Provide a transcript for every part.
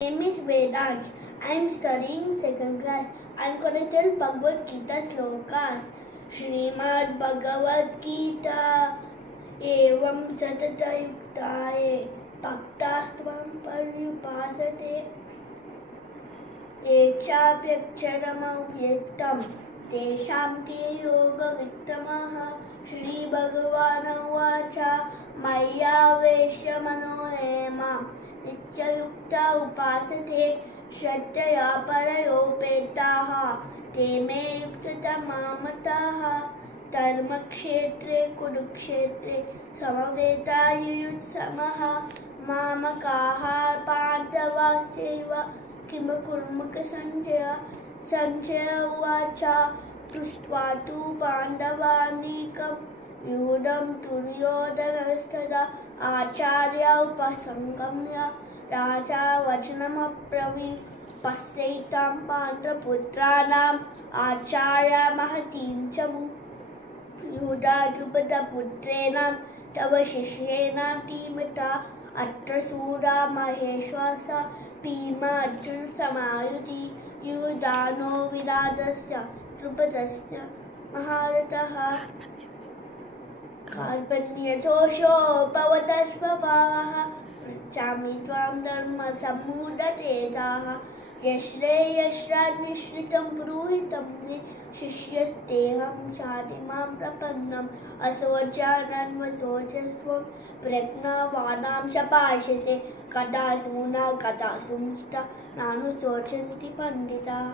Name is Vedant. I am studying second class. I am going to tell Bhagavad Gita slokas. Srimad Bhagavad Gita Evam Satata Yuktaye Bhaktastvam Paripasate Echapyaksharamavyetam Tesham Te Yoga Vittamaha Shri Bhagavana Vacha Maya Vesha Manoemam नित्ययुक्ता उपासते श्रद्धया परयोपेताः ते मे युक्ततमा मताः धर्मक्षेत्रे कुरुक्षेत्रे समवेतायुयुत्समः मामकाः पाण्डवाश्चैव किमकुर्मक सञ्जय उवाच पृष्ट्वा तु पाण्डवानीकं व्यूढं दुर्योधनस्तदा आचार्य उपसंगम्य राजा वचनमब्रवीत् पश्यैतां पाण्डवपुत्राणाम् आचार्य महतीं च युधाद्रुपदपुत्रेण तव शिष्येण धीमता अत्र सूरा महेश्वासा भीमा अर्जुन समायुधि युधानो विराटस्य द्रुपदस्य महारथः कार्पण्यदोषोपवतः स्वभावः पृच्छामि त्वां धर्मसम्मूढचेताः यश्रेयश्राद्मिश्रितं पुरोहितं मे शिष्यस्तेऽहं शान्तिमां प्रपन्नम् असोचानन्वसोचस्त्वं प्रज्ञावादां शपाशसे कदा सूना कदा सुंष्टा नानुशोचन्ति पंडिताः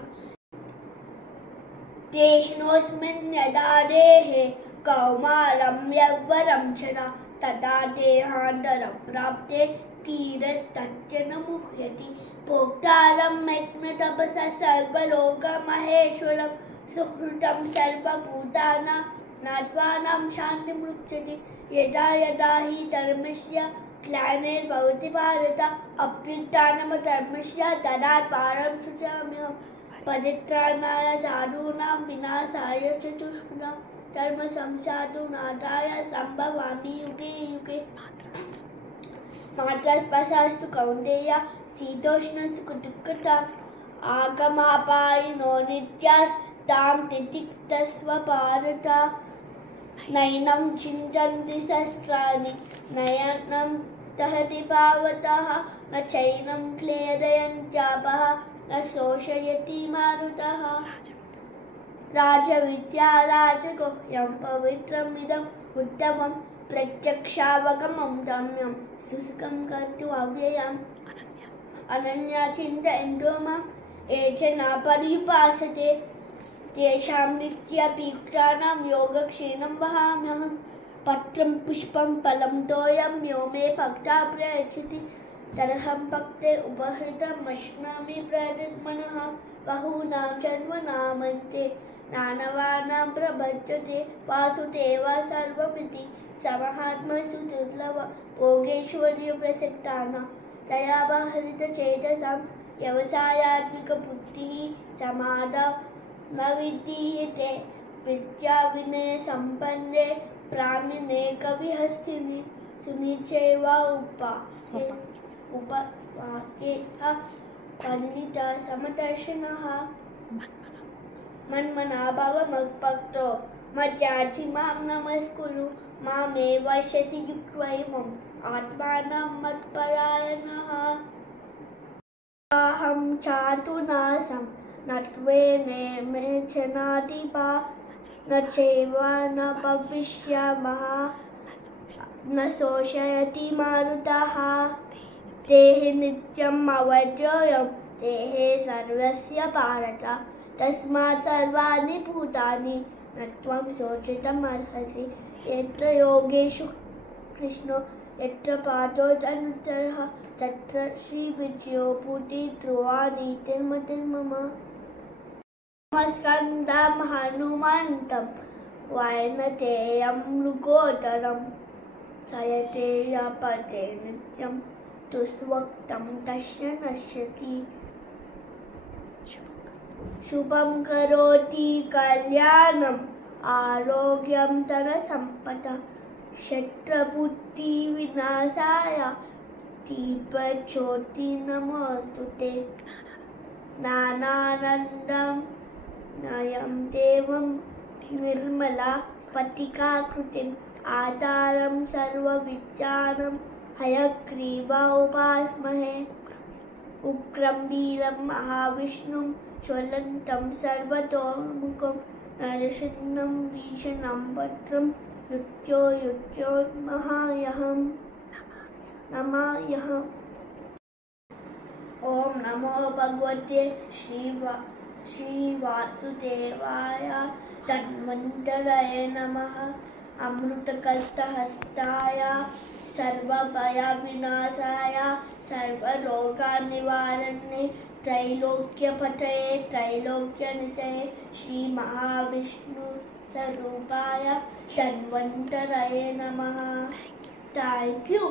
देहिनोऽस्मिन् यदा देहे कौमारं यौवनं चरा तदा देहान्तरप्राप्ते धीरस्तस्य न मुह्यति भोक्तारं यज्ञतपसा सर्वलोकमहेश्वरं सुहृतं सर्वभूतानां नात्वानां शान्तिमुच्यते यदा यदा हि धर्मस्य ग्लानिर्भवति भारत अभ्युत्थानमधर्मस्य तदात्मानं सृजाम्यहं परित्राणाय साधूनां विनाशाय च दुष्कृतां धर्म संसाधुनाथाय संभवामि युगे युगे मात्रास्पर्शास्तु कौन्तेय शीतोष्णस्तु दुःखताम् आगमापायिनो नित्यास्तां तितिक्तस्व भारत नैनं चिन्तन्ति शस्त्राणि नयनं दहति पावतः न चैनं क्लेदयन्त्यापः न शोषयति मारुतः राजविद्या राजगुह्यं पवित्रमिदम् उत्तमं प्रत्यक्षावगमं रम्यं सुसुखं कर्तुम् अव्ययम् अनन्या चिन्तयन्तो माम् ये च न पर्युपासते तेषां नित्यपीक्तानां योगक्षेमं वहाम्यहं पत्रं पुष्पं फलं तोयं यो मे भक्ता प्रयच्छति तरहं भक्ते उपहृतम् अश्नामि प्रयत्मनः बहूनां जन्मनामन्ते नानवानां प्रबध्यते वासुदेव सर्वमिति समहात्मसु दुर्लभ भोगेश्वर्य प्रसक्तानां दयाबहृतचेतसां व्यवसायात्मिकबुद्धिः समादौ न विद्यते विद्या विनय संपन्ने ब्राह्मणे कविहस्तिनि सुनिचैव उपवाक्येह पंडित समदर्शनः मन्मना भव मद्भक्तो मद्याजी मां नमस्कुरु मामे वशसि युक्त्वैमम् आत्मानं मत्परायणः अहं चातुनासं न त्वेने मे जनाधिपा न चैव न भविष्यामः न शोषयति मारुतः देहे नित्यम् अवध्योऽयं देहे सर्वस्य भारत तस्मात् सर्वाणि भूतानि न त्वं शोचितुमर्हसि यत्र योगेषु कृष्णो यत्र पार्थो धनुर्धरः तत्र श्रीविजयो भूति ध्रुवा नीतिर्मतिर्मम स्कन्दं हनुमन्तं वैनतेयं मृगोदरं सयतेयपदे नित्यं दुष्वक्तं तस्य नश्यति शुभं करोति कल्याणम् आरोग्यं धनसम्पदा शत्रुबुद्धिविनाशाय दीपज्योति नमोस्तुते ज्ञानानन्दं नयं देवं निर्मला स्फटिकाकृतिम् आधारं सर्वविद्यानां हयग्रीवा उपास्महे उग्रं वीरं महाविष्णुं ज्वलन्तं सर्वतोमुखं नरसिंहं भीषणं भद्रं नमाम्यहम्। ओम नमो भगवते श्रीवासुदेवाय तन्वन्तराय नमः। अमृतकलशहस्ताय सर्वभयविनाशाय सर्वरोगनिवारणे त्रैलोक्यपतये त्रैलोक्यनिधये श्रीमहाविष्णुस्वरूपाय तन्वन्तराय नमः। Thank you.